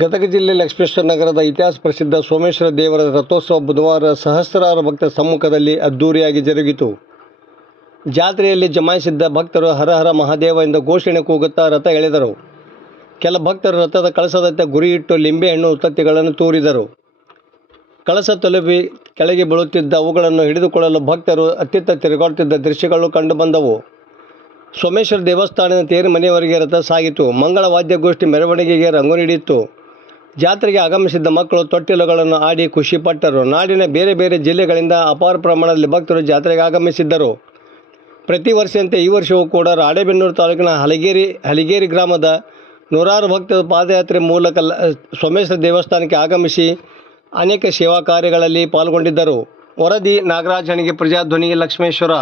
ಗದಗ ಜಿಲ್ಲೆ ಲಕ್ಷ್ಮೇಶ್ವರ ನಗರದ ಇತಿಹಾಸ ಪ್ರಸಿದ್ಧ ಸೋಮೇಶ್ವರ ದೇವರ ರಥೋತ್ಸವ ಬುಧವಾರ ಸಹಸ್ರಾರು ಭಕ್ತರ ಸಮ್ಮುಖದಲ್ಲಿ ಅದ್ದೂರಿಯಾಗಿ ಜರುಗಿತು. ಜಾತ್ರೆಯಲ್ಲಿ ಜಮಾಯಿಸಿದ್ದ ಭಕ್ತರು ಹರ ಹರ ಮಹಾದೇವ ಎಂದು ಘೋಷಣೆ ಕೂಗುತ್ತಾ ರಥ ಎಳೆದರು. ಕೆಲ ಭಕ್ತರು ರಥದ ಕಳಸದತ್ತ ಗುರಿಯಿಟ್ಟು ಲಿಂಬೆಹಣ್ಣು ಉತ್ತತ್ತಿಗಳನ್ನು ತೂರಿದರು. ಕಳಸ ತಲುಪಿ ಕೆಳಗೆ ಬೀಳುತ್ತಿದ್ದ ಅವುಗಳನ್ನು ಹಿಡಿದುಕೊಳ್ಳಲು ಭಕ್ತರು ಅತ್ತಿತ್ತ ತಿರುಗಾಡುತ್ತಿದ್ದ ದೃಶ್ಯಗಳು ಕಂಡುಬಂದವು. ಸೋಮೇಶ್ವರ ದೇವಸ್ಥಾನದ ತೇರು ಮನೆಯವರೆಗೆ ರಥ ಸಾಗಿತು. ಮಂಗಳ ವಾದ್ಯಗೋಷ್ಠಿ ಮೆರವಣಿಗೆಗೆ ರಂಗು ನೀಡಿತ್ತು. ಜಾತ್ರೆಗೆ ಆಗಮಿಸಿದ್ದ ಮಕ್ಕಳು ತೊಟ್ಟಿಲುಗಳನ್ನು ಆಡಿ ಖುಷಿಪಟ್ಟರು. ನಾಡಿನ ಬೇರೆ ಬೇರೆ ಜಿಲ್ಲೆಗಳಿಂದ ಅಪಾರ ಪ್ರಮಾಣದಲ್ಲಿ ಭಕ್ತರು ಜಾತ್ರೆಗೆ ಆಗಮಿಸಿದ್ದರು. ಪ್ರತಿ ವರ್ಷದಂತೆ ಈ ವರ್ಷವೂ ಕೂಡ ರಾಣೆಬೆನ್ನೂರು ತಾಲೂಕಿನ ಹಲಿಗೇರಿ ಗ್ರಾಮದ ನೂರಾರು ಭಕ್ತರು ಪಾದಯಾತ್ರೆ ಮೂಲಕ ಸೋಮೇಶ್ವರ ದೇವಸ್ಥಾನಕ್ಕೆ ಆಗಮಿಸಿ ಅನೇಕ ಸೇವಾ ಕಾರ್ಯಗಳಲ್ಲಿ ಪಾಲ್ಗೊಂಡಿದ್ದರು. ವರದಿ ನಾಗರಾಜ್ ಹಣಿಗೆ, ಪ್ರಜಾಧ್ವನಿ, ಲಕ್ಷ್ಮೇಶ್ವರ.